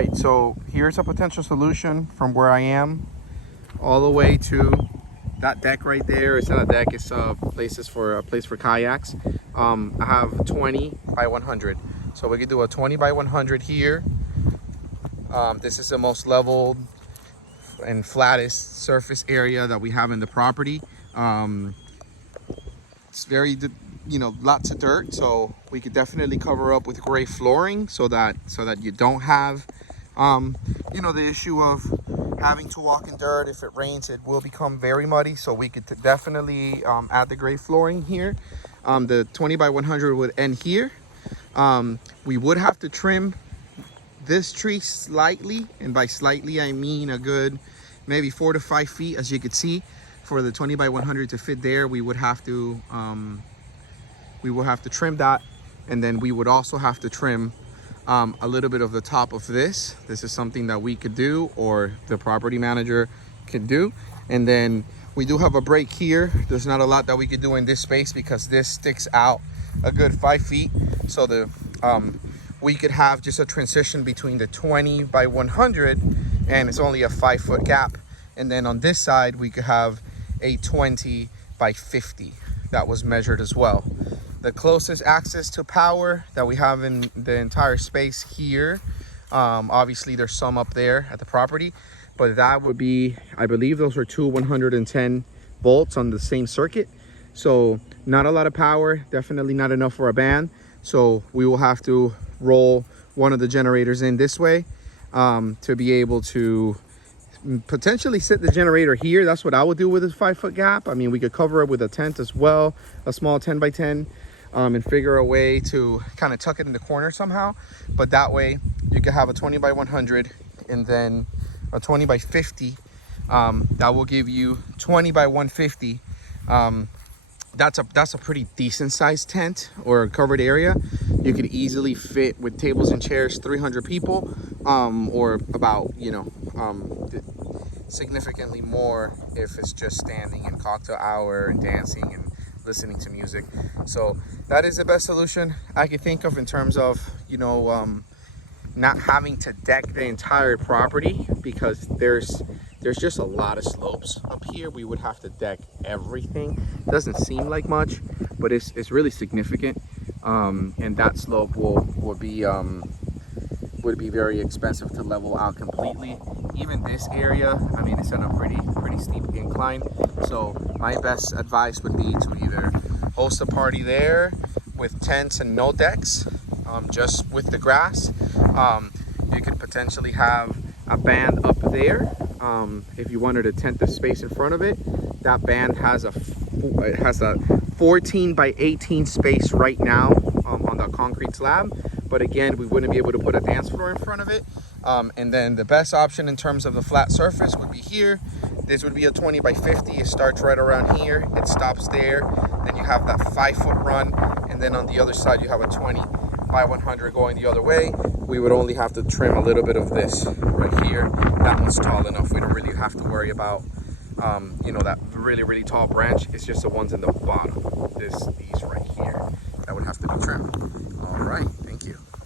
right, so here's a potential solution from where I am all the way to that deck right there. It's not a deck, it's a place for kayaks. I have 20 by 100, so we could do a 20 by 100 here. This is the most leveled and flattest surface area that we have in the property. It's very, lots of dirt, so we could definitely cover up with gray flooring so that you don't have the issue of having to walk in dirt. If it rains, it will become very muddy, so we could definitely add the gray flooring here. The 20 by 100 would end here. We would have to trim this tree slightly, and by slightly I mean a good maybe 4 to 5 feet. As you could see, for the 20 by 100 to fit there, we will have to trim that, and then we would also have to trim a little bit of the top of this. This is something that we could do, or the property manager could do. And then we do have a break here. There's not a lot that we could do in this space because this sticks out a good 5 feet. So we could have just a transition between the 20 by 100, and it's only a 5-foot gap. And then on this side, we could have a 20 by 50 that was measured as well. The closest access to power that we have in the entire space here, obviously there's some up there at the property, but that would be, I believe those are two 110 volts on the same circuit. So not a lot of power, definitely not enough for a band. So we will have to roll one of the generators in this way to be able to potentially sit the generator here. That's what I would do with this 5-foot gap. I mean, we could cover it with a tent as well, a small 10 by 10, and figure a way to kind of tuck it in the corner somehow. But that way you could have a 20 by 100 and then a 20 by 50. That will give you 20 by 150. That's a pretty decent sized tent or covered area. You could easily fit, with tables and chairs, 300 people, or about, significantly more if it's just standing and cocktail hour and dancing and listening to music. So that is the best solution I could think of in terms of not having to deck the entire property, because there's just a lot of slopes up here. We would have to deck everything. Doesn't seem like much, but it's really significant, and that slope would be very expensive to level out completely. Even this area, I mean, it's on a pretty steep incline. So my best advice would be to either host a party there with tents and no decks, just with the grass. You could potentially have a band up there. If you wanted to tent the space in front of it, that band has a 14 by 18 space right now on the concrete slab. But again, we wouldn't be able to put a dance floor in front of it. And then the best option in terms of the flat surface would be here. This would be a 20 by 50. It starts right around here. It stops there. Then you have that 5-foot run. And then on the other side, you have a 20 by 100 going the other way. We would only have to trim a little bit of this right here. That one's tall enough. We don't really have to worry about, that really tall branch. It's just the ones in the bottom. These right here that would have to be trimmed. All right.